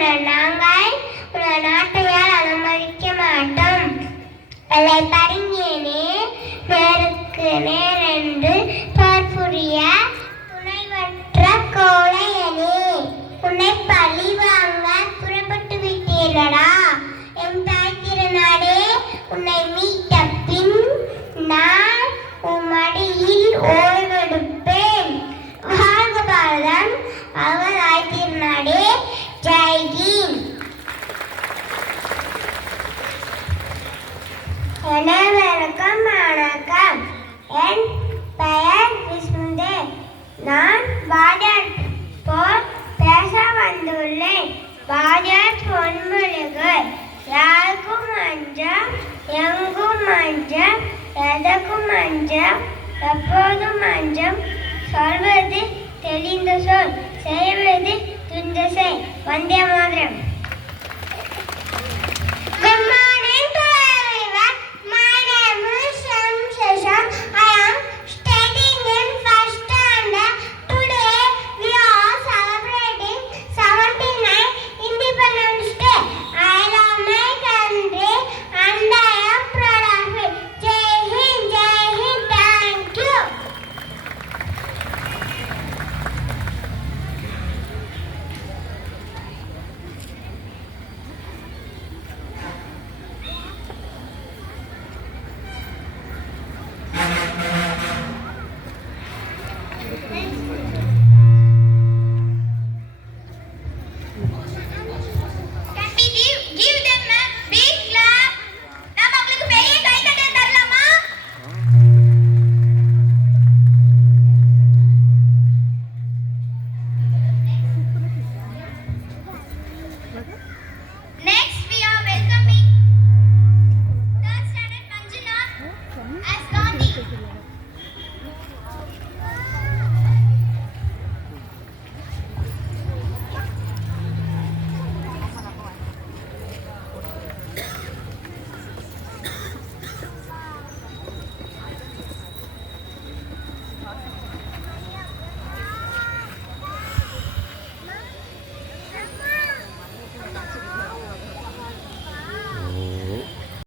நாங்கள் உன நாட்டையால் அனுமதிக்க மாட்டோம். அதை பறிஞனே நேருக்கு நேரென்று பார்ப்புரிய துணைவற்ற கோழையனே, உன்னை பழி வாங்க புறப்பட்டு விட்டீர்களா? என் தாய் திருநாடே, உன்னை மீட்ட பின் நான் உம்மடியில் ஓய்வெடுப்பேன். வாழ்க பாரதம், அவர் தாய் திருநாடே. ஜெய்ஹிந்த். அனைவருக்கும் வணக்கம். என் பெயர் விஸ்ணுதேவ். நான் பாஜாஜ் போல் பேச வந்துள்ளேன். பாஜாஜ் பொன்மொழிகள்: யாருக்கும் அஞ்சம், எங்கும் அஞ்சம், எதற்கும் அஞ்சம், எப்போதும் அஞ்சம். சொல்வது தெளிந்த சொல், செய்வது துணிந்த செய். வந்தே மாதரம்.